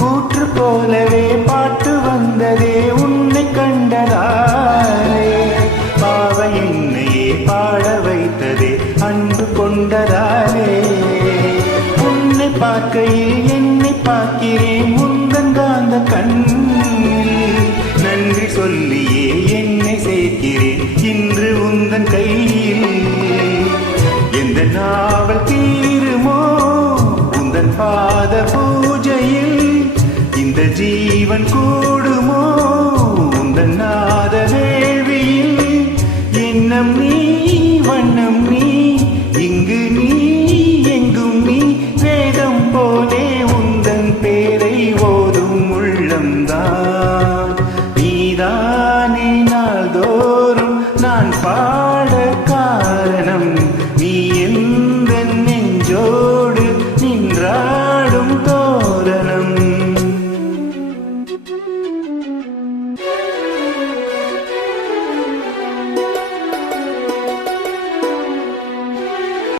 கூற்று போலவே பாட்டு வந்ததே உன்னை கண்டதாலே, பாவ என்னையே பாட வைத்ததே அன்பு கொண்டதாலே. உன்னை பார்க்கையில் என்னை பார்க்கிறேன் உந்தன் காந்த கண்ணில், நன்றி சொல்லியே என்னை சேர்க்கிறேன் இன்று உந்தன் கையில். எந்த நாவல் தீருமோ உந்தன் பாத பூஜையில், இந்த ஜீவன் கூடுமோ உந்தன் நாத வேள்வியில். எண்ணம் நீ வண்ணம் நீ இங்கு நீ எங்கும் நீ, வேதம் போலே உந்தன் பேரை ஓதும் உள்ளம்தான். நீதானே நாள்தோறும் நான்